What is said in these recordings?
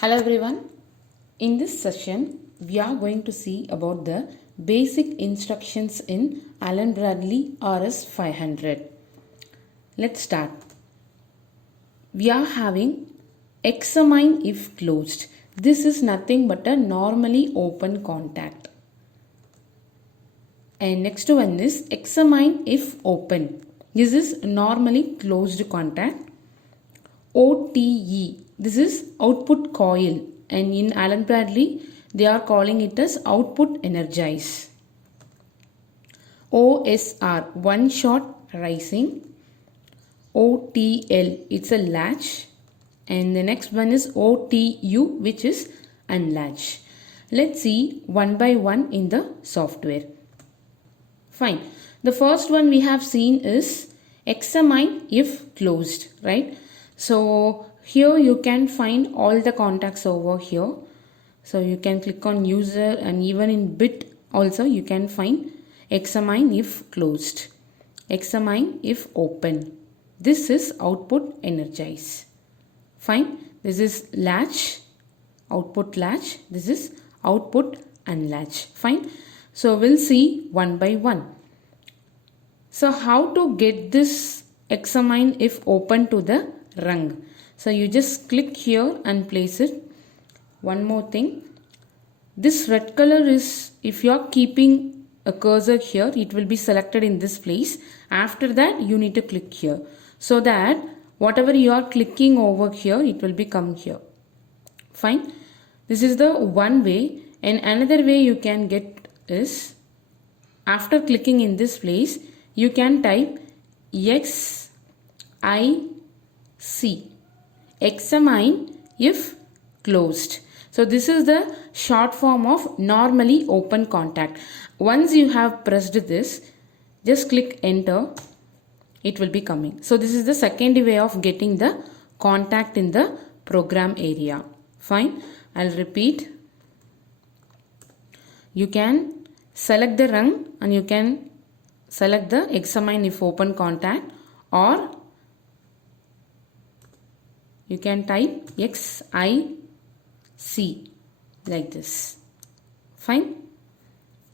Hello everyone. In this session, we are going to see about the basic instructions in Allen Bradley RS 500. Let's start. We are having examine if closed. This is nothing but a normally open contact. And next one is examine if open. This is normally closed contact. OTE. This is output coil, and in Allen Bradley they are calling it as output energize. OSR, one shot rising. OTL, it's a latch, and the next one is OTU, which is unlatch. Let's see one by one in the software. Fine. The first one we have seen is examine if closed, right? So here you can find all the contacts over here. So you can click on user, and even in bit also you can find examine if closed, examine if open. This is output energize. Fine. This is latch, output latch. This is output unlatch. Fine. So we'll see one by one. So how to get this examine if open to the rung? So you just click here and place it. One more thing, this red color is, if you are keeping a cursor here, it will be selected in this place. After that you need to click here, so that whatever you are clicking over here, it will be come here. Fine. This is the one way, and another way you can get is, after clicking in this place, you can type XIC, examine if closed. So this is the short form of normally open contact. Once you have pressed this, just click enter, it will be coming. So this is the second way of getting the contact in the program area. Fine. I'll repeat. You can select the rung and you can select the examine if open contact, or you can type XIC like this. Fine.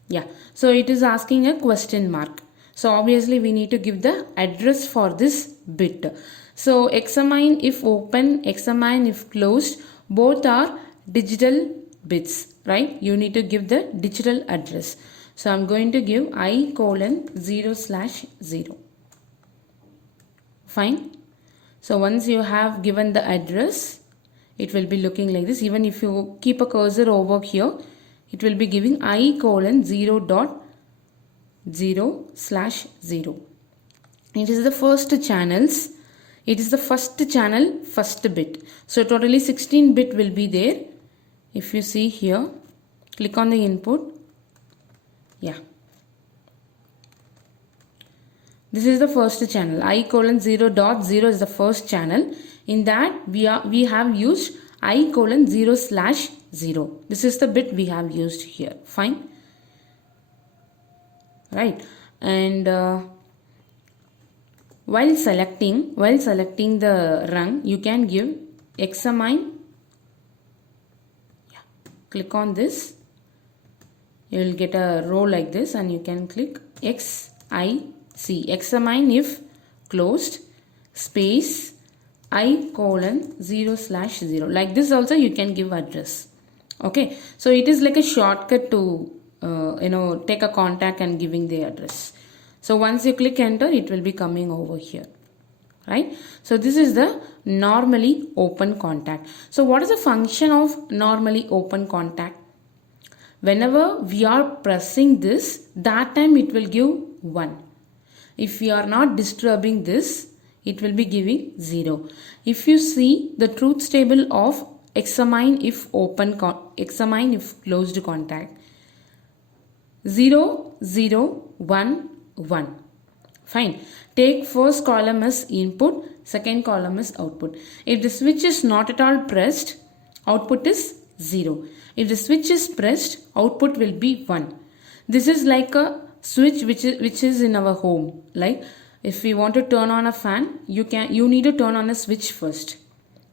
Yeah. So it is asking a question mark. So obviously we need to give the address for this bit. So examine if open, examine if closed, both are digital bits, right? You need to give the digital address. So I'm going to give I:0/0. Fine. So once you have given the address, it will be looking like this. Even if you keep a cursor over here, it will be giving I:0.0/0. It is the first channels. It is the first channel, first bit. So totally 16 bit will be there. If you see here, click on the input. Yeah. This is the first channel. I:0.0 is the first channel. In that we have used I:0/0. This is the bit we have used here. Fine. Right. And while selecting the rung, you can give examine. Yeah. Click on this. You will get a row like this, and you can click XIC, examine if closed, space I:0/0. Like this also you can give address. Okay. So it is like a shortcut to take a contact and giving the address. So once you click enter, it will be coming over here. Right. So this is the normally open contact. So what is the function of normally open contact? Whenever we are pressing this, that time it will give 1. If we are not disturbing this, it will be giving 0. If you see the truth table of examine if open, examine if closed contact, 0, 0, 1, 1. Fine. Take first column as input, second column as output. If the switch is not at all pressed, output is 0. If the switch is pressed, output will be 1. This is like a switch which is in our home. Like if we want to turn on a fan, you need to turn on a switch first.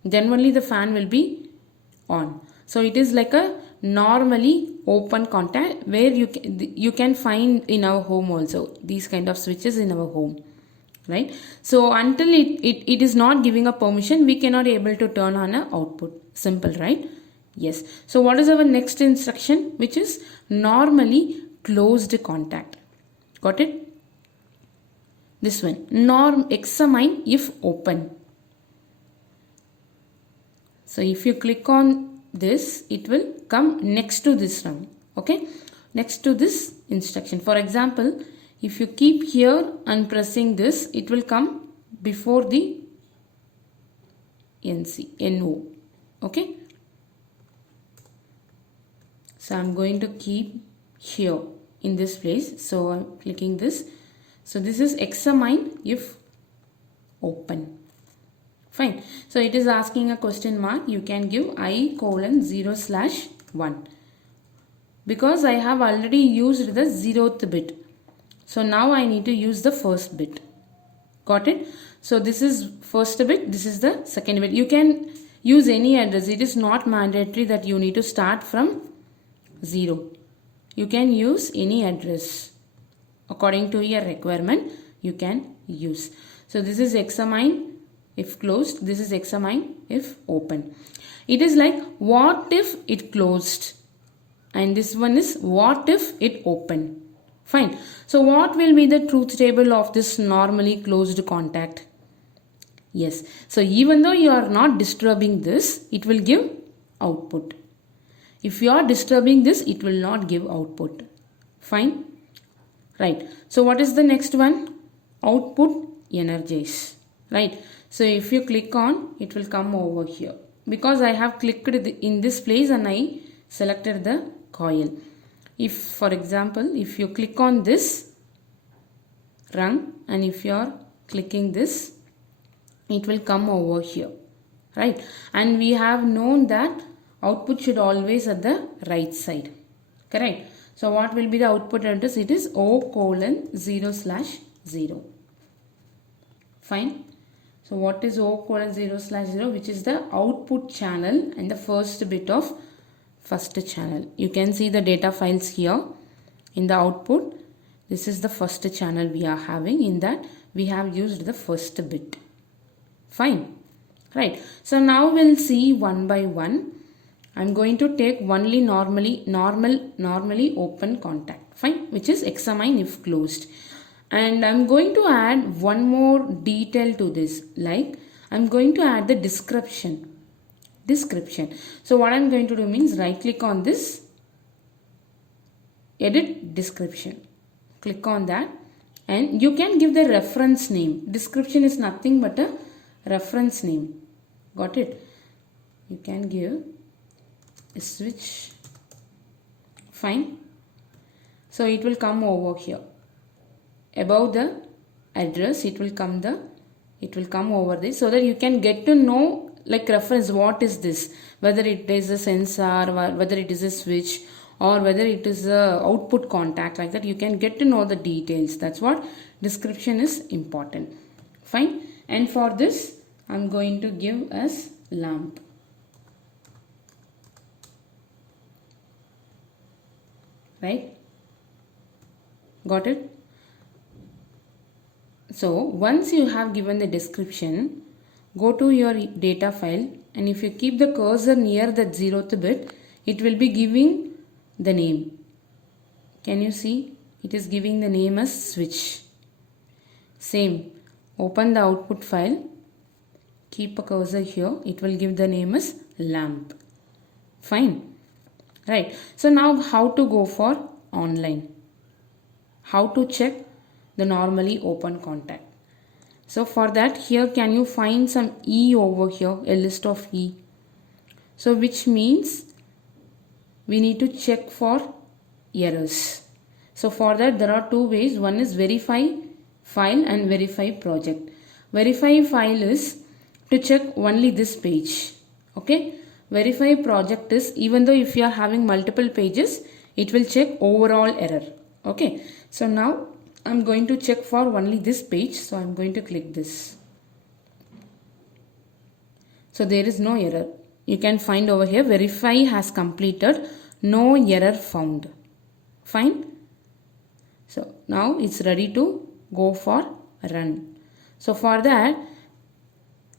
Then only the fan will be on. So it is like a normally open contact where you can find in our home also these kind of switches in our home, right? So until it is not giving a permission, we cannot able to turn on a output. Simple, right? Yes. So what is our next instruction, which is normally closed contact? Got it? This one, norm examine if open. So if you click on this, it will come next to this one. Okay, next to this instruction. For example, if you keep here and pressing this, it will come before the NO. Okay. So I'm going to keep here in this place. So I'm clicking this. So this is examine if open. Fine. So it is asking a question mark. You can give I:0/1 because I have already used the 0th bit. So now I need to use the first bit. Got it? So this is first bit. This is the second bit. You can use any address. It is not mandatory that you need to start from 0. You can use any address. According to your requirement, you can use. So this is examine if closed. This is examine if open. It is like what if it closed, and this one is what if it open. Fine. So what will be the truth table of this normally closed contact? Yes. So even though you are not disturbing this, it will give output. If you are disturbing this, it will not give output. Fine. Right. So what is the next one? Output energize. Right. So if you click on, it will come over here. Because I have clicked in this place and I selected the coil. If, for example, if you click on this rung and if you are clicking this, it will come over here. Right. And we have known that output should always at the right side. Correct. So what will be the output address? It is O:0/0. Fine. So what is O:0/0, which is the output channel and the first bit of first channel. You can see the data files here in the output. This is the first channel we are having. In that we have used the first bit. Fine. Right. So now we'll see one by one. I'm going to take only normally open contact. Fine. Which is examine if closed. And I'm going to add one more detail to this. Like I'm going to add the description. So what I'm going to do means right click on this. Edit description. Click on that. And you can give the reference name. Description is nothing but a reference name. Got it? You can give a switch. Fine. So it will come over here. Above the address, it will come over this, so that you can get to know like reference what is this, whether it is a sensor, whether it is a switch, or whether it is a output contact. Like that you can get to know the details. That's what description is important. Fine. And for this I'm going to give as lamp. Right. Got it? So once you have given the description, go to your data file, and if you keep the cursor near the 0th bit, it will be giving the name. Can you see? It is giving the name as switch. Same. Open the output file. Keep a cursor here. It will give the name as lamp. Fine. Right. So now how to go for online? How to check the normally open contact? So for that, here can you find some E over here, a list of E. So which means we need to check for errors. So for that there are two ways. One is verify file and verify project. Verify file is to check only this page. Okay. Verify project is even though if you are having multiple pages, it will check overall error. Okay. So now I'm going to check for only this page. So I'm going to click this. So there is no error. you can find over here, verify has completed, no error found. Fine. So now it's ready to go for run. So for that,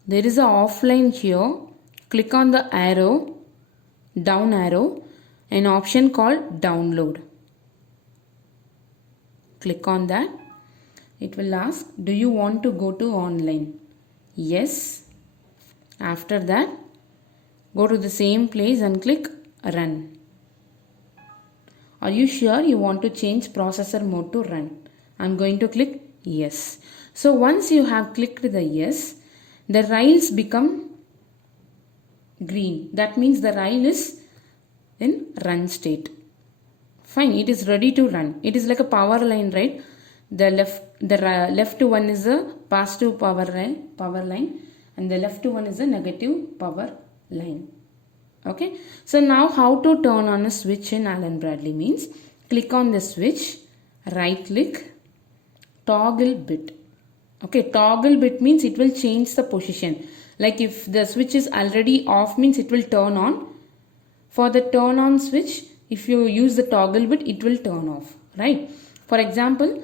there is a offline here. Click on the arrow, down arrow, an option called download. Click on that. It will ask, do you want to go to online? Yes. After that, go to the same place and click run. Are you sure you want to change processor mode to run? I'm going to click yes. So once you have clicked the yes, the rails become green. That means the rail is in run state. Fine, it is ready to run. It is like a power line, right? The left one is a positive power line, and the left one is a negative power line. Okay, so now how to turn on a switch in Allen Bradley means, click on the switch, right click, toggle bit. Okay, toggle bit means it will change the position. Like if the switch is already off means it will turn on. For the turn on switch, if you use the toggle bit, it will turn off, right? For example,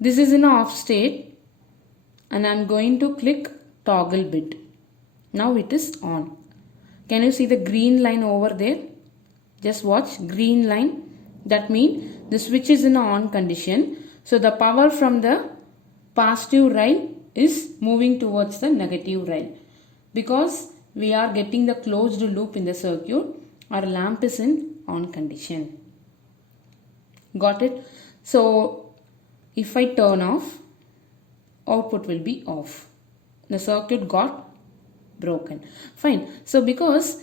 this is in off state and I am going to click toggle bit. Now it is on. Can you see the green line over there? Just watch, green line. That means the switch is in on condition. So the power from the positive rail is moving towards the negative rail. Because we are getting the closed loop in the circuit, our lamp is in on condition. Got it? So if I turn off, output will be off. The circuit got broken. Fine. So because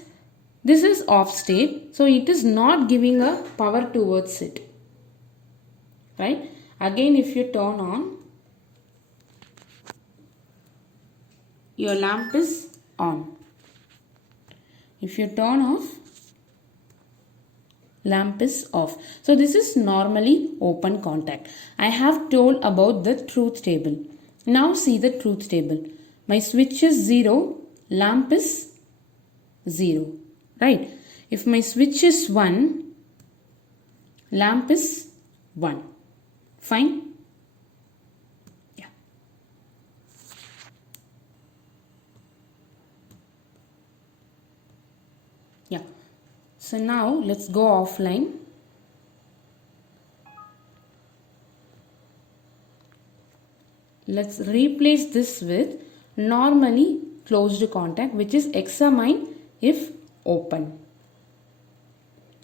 this is off state, so it is not giving a power towards it. Right? Again, if you turn on, your lamp is on. If you turn off, lamp is off. So this is normally open contact. I have told about the truth table. Now see the truth table. My switch is 0, lamp is 0, right? If my switch is 1, lamp is 1. Fine? Yeah. Yeah. So now let's go offline. Let's replace this with normally closed contact, which is examine if open.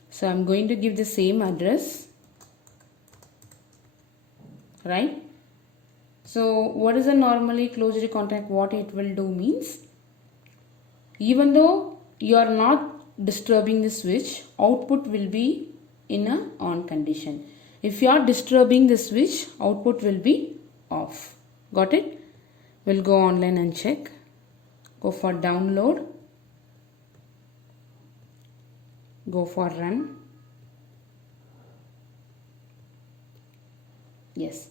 So I'm going to give the same address, right? So what is a normally closed contact? What it will do means, even though you are not disturbing the switch, output will be in a on condition. If you are disturbing the switch, output will be off. Got it? We'll go online and check. Go for download. Go for run. Yes.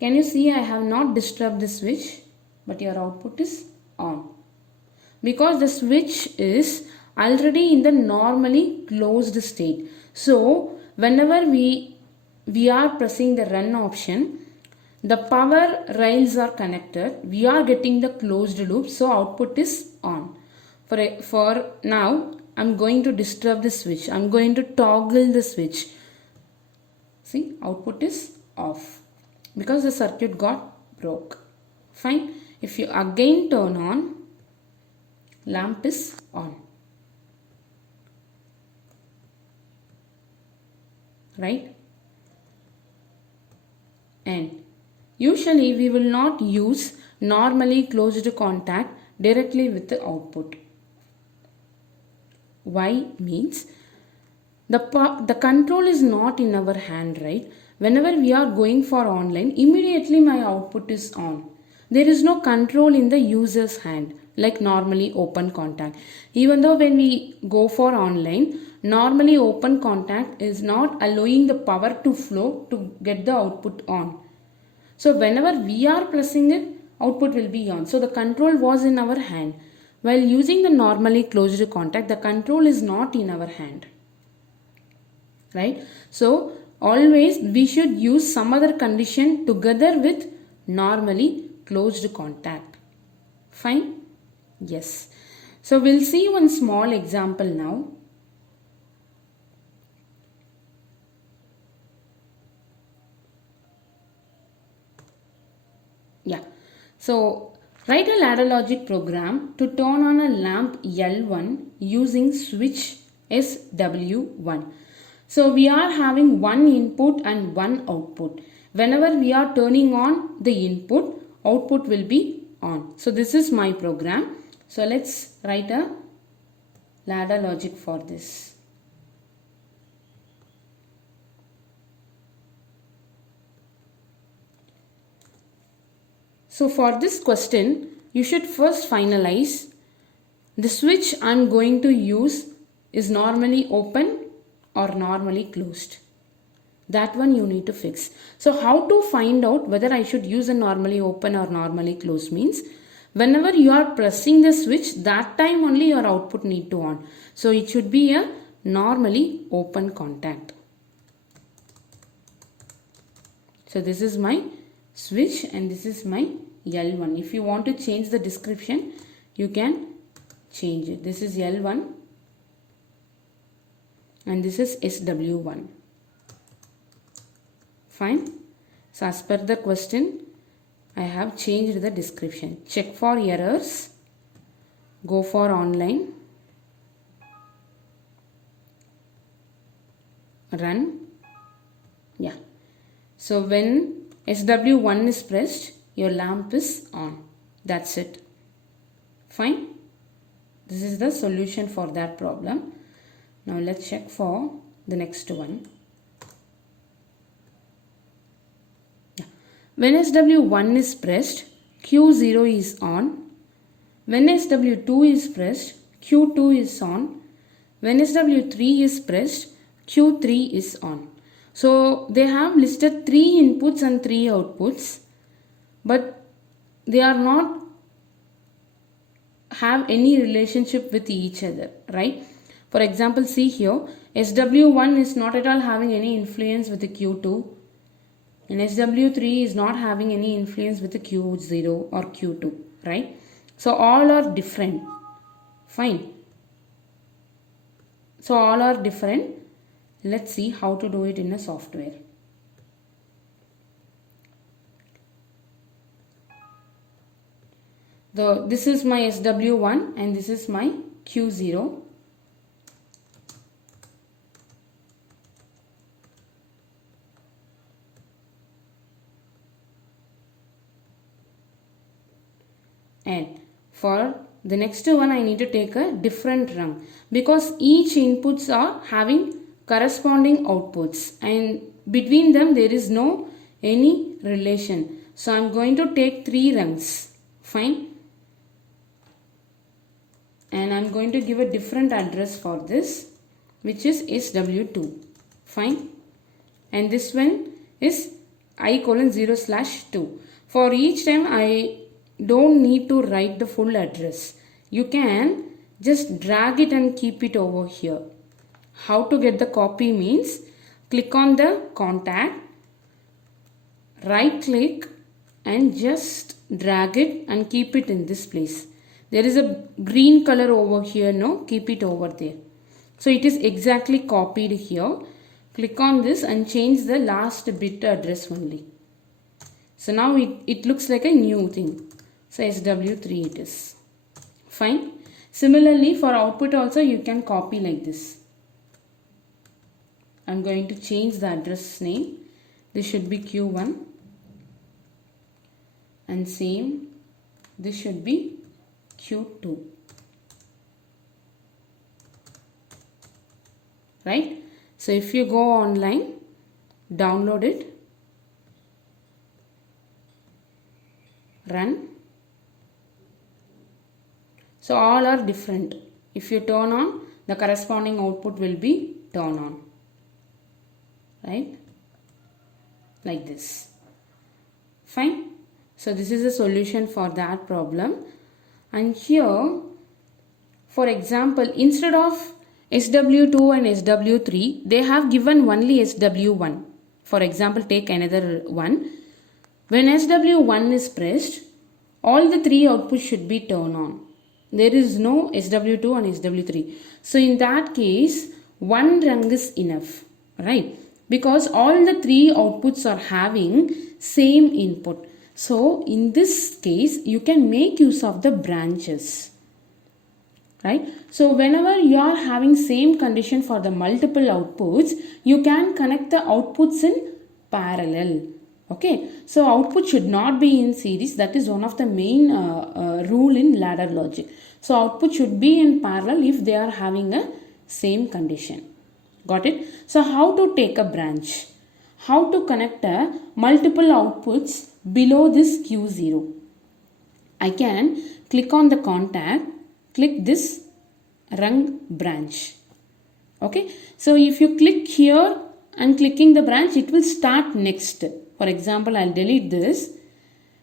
Can you see I have not disturbed the switch, but your output is on. Because the switch is already in the normally closed state. So whenever we are pressing the run option, the power rails are connected. We are getting the closed loop, so output is on. For now, I'm going to disturb the switch. I'm going to toggle the switch. See, output is off because the circuit got broke. Fine. If you again turn on, lamp is on. Right? And usually we will not use normally closed contact directly with the output. Why means the control is not in our hand, right? Whenever we are going for online, immediately my output is on. There is no control in the user's hand like normally open contact. Even though when we go for online, normally open contact is not allowing the power to flow to get the output on. So whenever we are pressing it, output will be on. So the control was in our hand. While using the normally closed contact, the control is not in our hand, right? So always we should use some other condition together with normally closed contact. Fine? Yes. So we'll see one small example now. Yeah. So write a ladder logic program to turn on a lamp L1 using switch SW1. So we are having one input and one output. Whenever we are turning on the input, output will be on. So this is my program. So let's write a ladder logic for this. So for this question, you should first finalize the switch I am going to use is normally open or normally closed. That one you need to fix. So how to find out whether I should use a normally open or normally closed means whenever you are pressing the switch, that time only your output need to on. So it should be a normally open contact. So this is my switch and this is my L1. If you want to change the description, you can change it. This is L1 and this is SW1. Fine. So as per the question, I have changed the description. Check for errors. Go for online. Run. Yeah. So when SW1 is pressed, your lamp is on. That's it. Fine. This is the solution for that problem. Now let's check for the next one. Yeah. When SW1 is pressed, Q0 is on. When SW2 is pressed, Q2 is on. When SW3 is pressed, Q3 is on. So they have listed 3 inputs and 3 outputs, but they are not have any relationship with each other, right? For example, see here, SW1 is not at all having any influence with the Q2 and SW3 is not having any influence with the Q0 or Q2, right? So all are different. Fine. So all are different. Let's see how to do it in a software. This is my SW1 and this is my Q0. And for the next one I need to take a different rung because each inputs are having corresponding outputs and between them there is no any relation. So I am going to take 3 rungs. Fine. And I am going to give a different address for this, which is SW2. Fine. And this one is I:0/2. For each time I don't need to write the full address. You can just drag it and keep it over here. How to get the copy means click on the contact, right click and just drag it and keep it in this place. There is a green color over here, no? Keep it over there. So it is exactly copied here. Click on this and change the last bit address only. So now it looks like a new thing. So SW3 it is. Fine. Similarly for output also you can copy like this. I'm going to change the address name. This should be Q1. And same, this should be Q2. Right? So if you go online, download it, run. So all are different. If you turn on, the corresponding output will be turn on. Right? Like this. Fine. So this is a solution for that problem. And here For example, instead of SW2 and SW3, they have given only SW1. For example, take another one. When SW1 is pressed, all the three outputs should be turned on. There is no SW2 and SW3. So in that case, one rung is enough, right? Because all the three outputs are having same input. So in this case, you can make use of the branches. Right? So whenever you are having same condition for the multiple outputs, you can connect the outputs in parallel. Okay, so output should not be in series. That is one of the main rule in ladder logic. So output should be in parallel if they are having a same condition. Got it? So how to take a branch? How to connect a multiple outputs below this Q0? I can click on the contact, click this rung branch. Okay, so if you click here and clicking the branch, it will start next. For example, I'll delete this.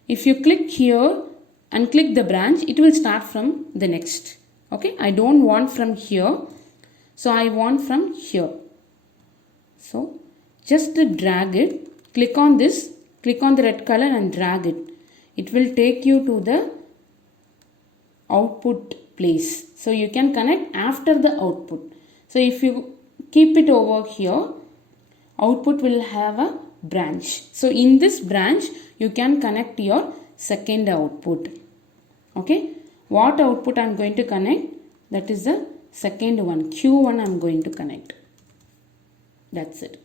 If you click here and click the branch, it will start from the next. Okay, I don't want from here, so I want from here. So just drag it, click on this, click on the red color and drag it. It will take you to the output place. So you can connect after the output. So if you keep it over here, output will have a branch. So in this branch, you can connect your second output. Okay, what output I am going to connect? That is the second one, Q1 I am going to connect. That's it.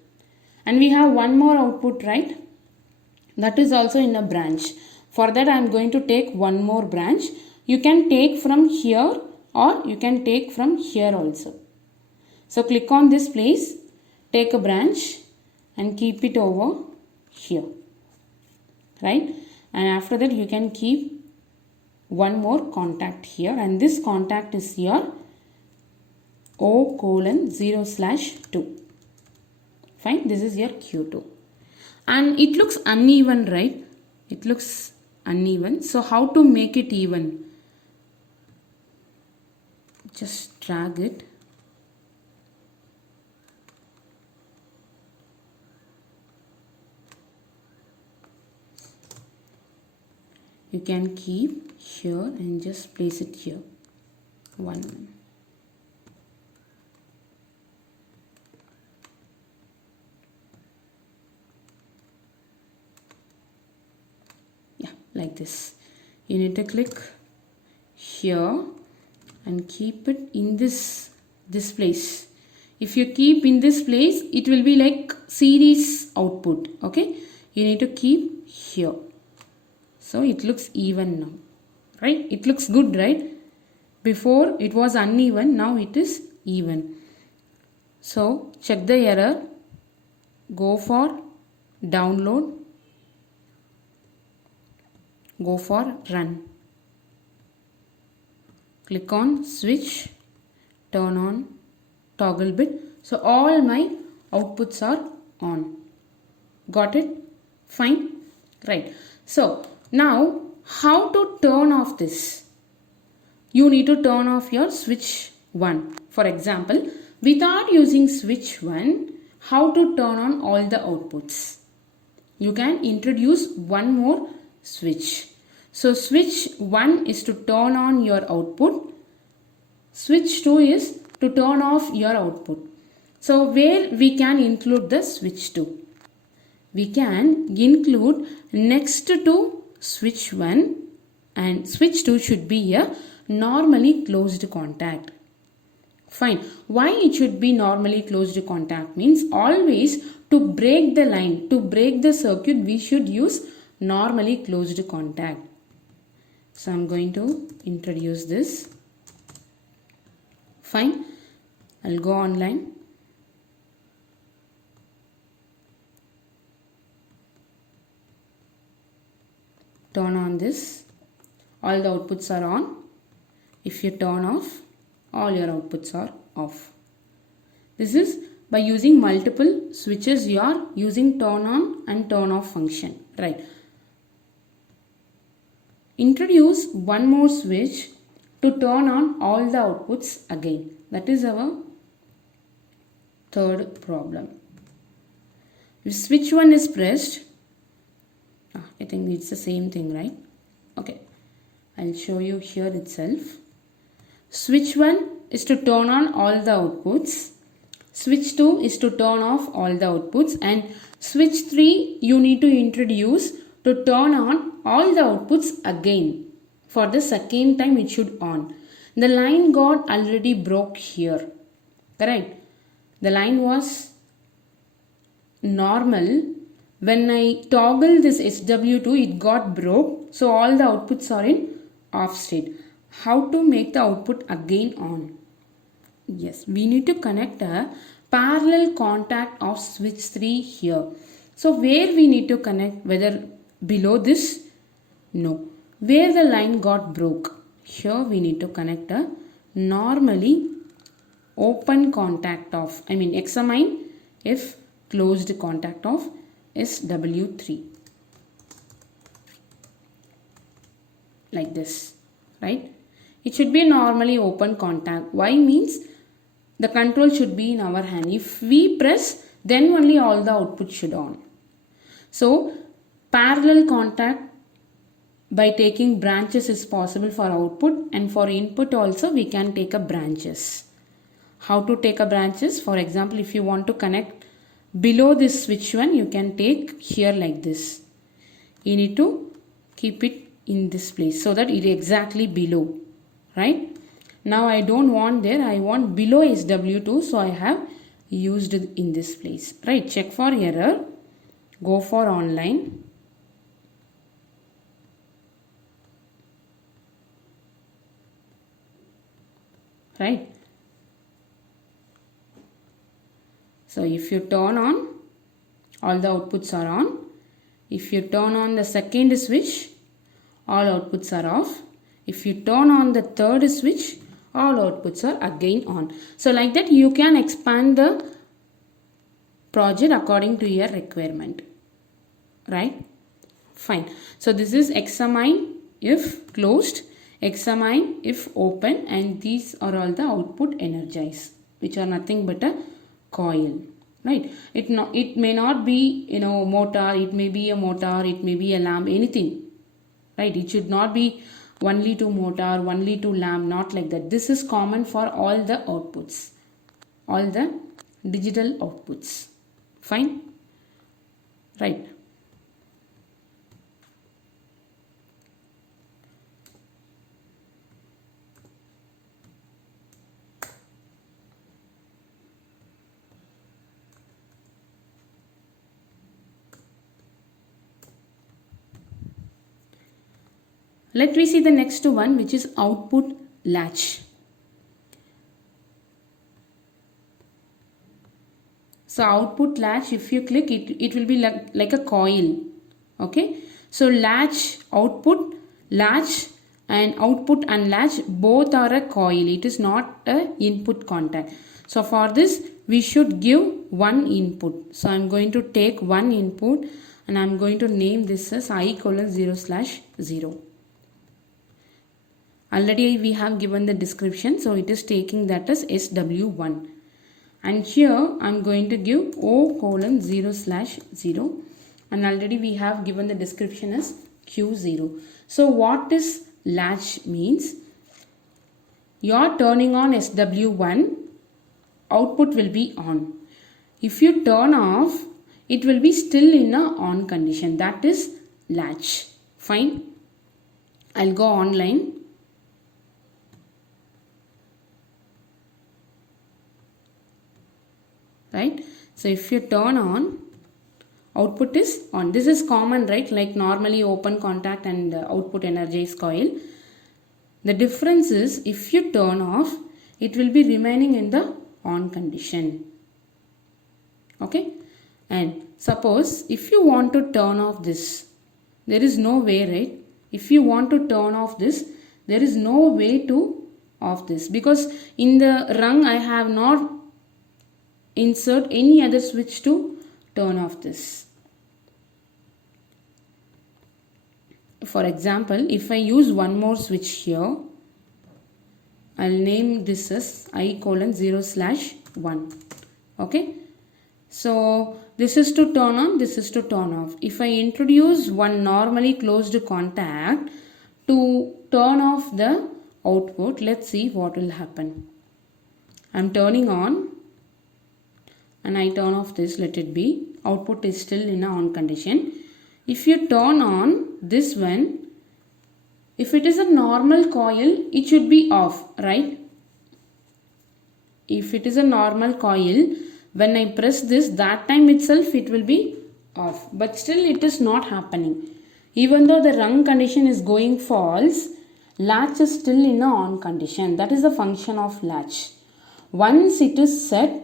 And we have one more output, right? That is also in a branch. For that I am going to take one more branch. You can take from here or you can take from here also. So click on this place, take a branch and keep it over here, right? And after that you can keep one more contact here, and this contact is your O:0/2. Fine, this is your Q2. And it looks uneven, right? It looks uneven. So how to make it even? Just drag it. You can keep here and just place it here. One. Yeah, like this. You need to click here and keep it in this place. If you keep in this place, it will be like series output. Okay, you need to keep here. So it looks even now, right? It looks good, right? Before it was uneven, now it is even. So check the error, go for download, go for run. Click on switch, turn on toggle bit. So all my outputs are on. Got it? Fine? Right. So now how to turn off this? You need to turn off your switch 1. For example, without using switch 1, how to turn on all the outputs? You can introduce one more switch. So switch 1 is to turn on your output. Switch 2 is to turn off your output. So where we can include the switch 2? We can include next to switch 1, and switch 2 should be a normally closed contact. Fine. Why it should be normally closed contact means always to break the line, to break the circuit, we should use normally closed contact. So I am going to introduce this. Fine. I'll go online. Turn on this. All the outputs are on. If you turn off, all your outputs are off. This is by using multiple switches you are using turn on and turn off function, right? Introduce one more switch to turn on all the outputs again. That is our third problem. If switch 1 is pressed, I think it's the same thing, right? Okay, I'll show you here itself. Switch 1 is to turn on all the outputs. Switch 2 is to turn off all the outputs, and switch 3 you need to introduce to turn on all the outputs again. For the second time it should on. The line got already broke here. Correct? The line was normal. When I toggle this SW2, it got broke. So all the outputs are in off state. How to make the output again on? Yes, we need to connect a parallel contact of switch 3 here. So where we need to connect, whether below this? No. Where the line got broke? Here we need to connect a normally open contact of, examine if closed contact of SW3. Like this, right? It should be a normally open contact. Why means the control should be in our hand. If we press, then only all the output should on. So parallel contact by taking branches is possible for output, and for input also we can take a branches. How to take a branches? For example, if you want to connect below this switch 1, you can take here like this. You need to keep it in this place so that it is exactly below, right? Now I don't want there, I want below SW2, so I have used it in this place, right? Check for error, go for online. Right? So if you turn on, all the outputs are on. If you turn on the second switch, all outputs are off. If you turn on the third switch, all outputs are again on. So like that you can expand the project according to your requirement. Right? Fine. So this is examine if closed, examine if open, and these are all the output energize, which are nothing but a coil, right? It may not be motor, it may be a motor, it may be a lamp, anything, right? It should not be only to motor, only to lamp, not like that. This is common for all the outputs, all the digital outputs. Fine, right? Let me see the next one, which is output latch. So output latch, if you click it will be like a coil. Okay. So latch, output, latch, and output and latch both are a coil. It is not a input contact. So for this we should give one input. So I am going to take one input and I am going to name this as I:0/0. Already we have given the description, so it is taking that as SW1. And here I am going to give O:0/0, and already we have given the description as Q0. So what is latch means? You are turning on SW1, output will be on. If you turn off, it will be still in a on condition. That is latch. Fine. I'll go online. Right? So if you turn on, output is on. This is common, right? Like normally open contact and output energized coil. The difference is if you turn off, it will be remaining in the on condition. Okay? And suppose if you want to turn off this, there is no way, right? If you want to turn off this, there is no way to off this, because in the rung I have not insert any other switch to turn off this. For example, if I use one more switch here, I'll name this as I:0/1. Okay. So this is to turn on, this is to turn off. If I introduce one normally closed contact to turn off the output, let's see what will happen. I'm turning on and I turn off this, let it be. Output is still in a on condition. If you turn on this one, if it is a normal coil, it should be off, right? If it is a normal coil, when I press this, that time itself it will be off. But still it is not happening. Even though the rung condition is going false, latch is still in a on condition. That is the function of latch. Once it is set,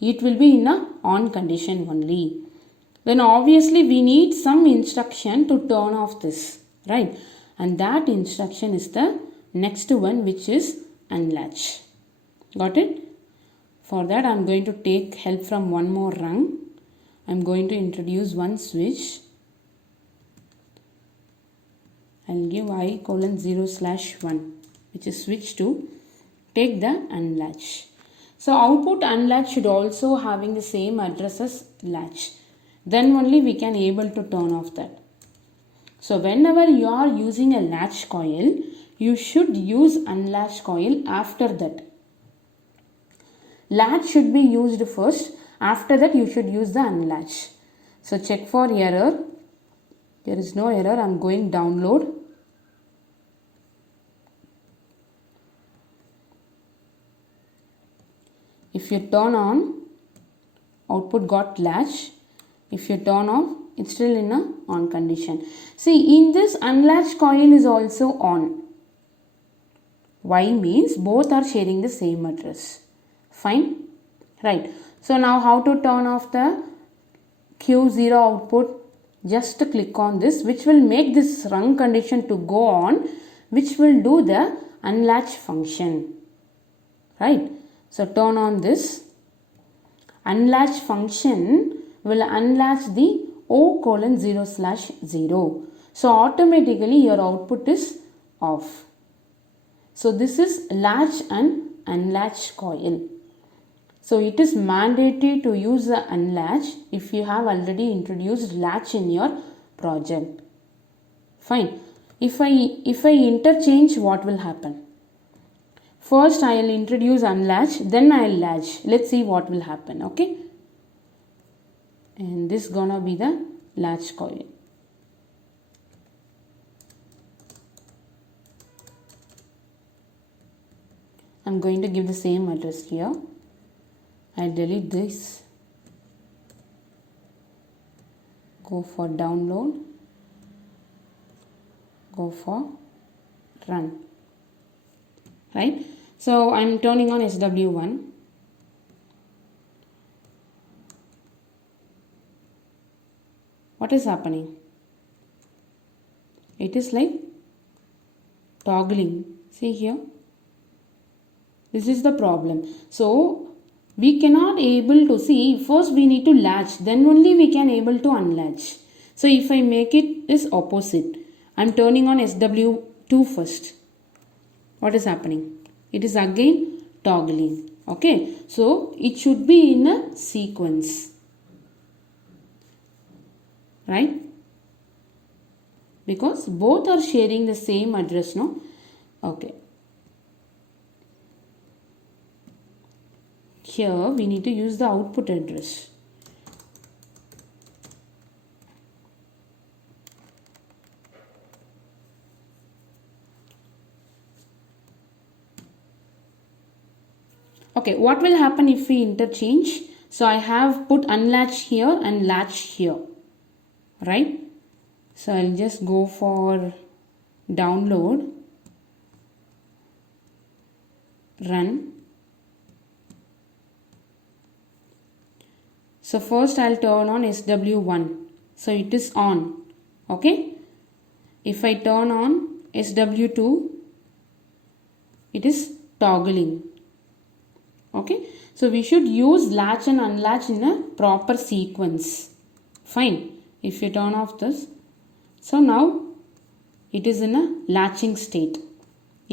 it will be in a on condition only. Then obviously we need some instruction to turn off this, right? And that instruction is the next one, which is unlatch. Got it? For that I am going to take help from one more rung. I am going to introduce one switch. I will give I:0/1, which is switch to take the unlatch. So output unlatch should also having the same address as latch. Then only we can able to turn off that. So whenever you are using a latch coil, you should use unlatch coil after that. Latch should be used first. After that you should use the unlatch. So check for error. There is no error. I am going download. If you turn on, output got latch. If you turn off, it's still in a on condition. See, in this unlatched coil is also on. Why means both are sharing the same address. Fine? Right. So now how to turn off the Q0 output? Just click on this, which will make this rung condition to go on, which will do the unlatch function. Right. So turn on this. Unlatch function will unlatch the O:0/0. So automatically your output is off. So this is latch and unlatch coil. So it is mandatory to use the unlatch if you have already introduced latch in your project. Fine. If I interchange, what will happen? First I will introduce unlatch, then I will latch. Let's see what will happen. Okay. And this gonna be the latch coil. I'm going to give the same address here. I delete this. Go for download. Go for run. Right? So I'm turning on SW1. What is happening? It is like toggling. See here. This is the problem. So we cannot able to see. First we need to latch. Then only we can able to unlatch. So if I make it is opposite. I am turning on SW2 first. What is happening? It is again toggling. Okay. So it should be in a sequence. Right? Because both are sharing the same address, no? Okay. Here we need to use the output address. Okay, what will happen if we interchange? So I have put unlatch here and latch here. Right? So I'll just go for download, run. So first I'll turn on SW1. So it is on. Okay. If I turn on SW2, it is toggling. Okay. So we should use latch and unlatch in a proper sequence. Fine. If you turn off this, so now it is in a latching state.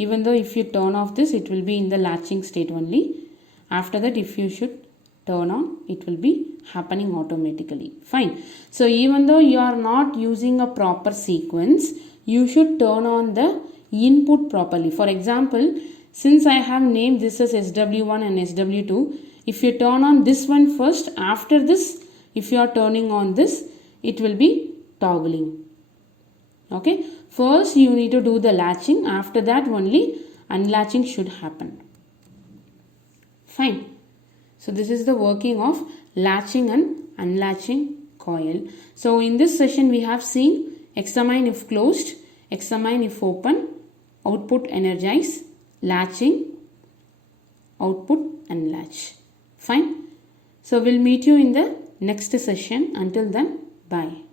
Even though if you turn off this, it will be in the latching state only. After that, if you should turn on, it will be happening automatically. Fine. So even though you are not using a proper sequence, you should turn on the input properly. For example, since I have named this as SW1 and SW2, if you turn on this one first, after this, if you are turning on this, it will be toggling. Okay. First you need to do the latching. After that only unlatching should happen. Fine. So this is the working of latching and unlatching coil. So in this session we have seen examine if closed, examine if open, output energize, latching, output unlatch. Fine. So we'll meet you in the next session. Until then, bye.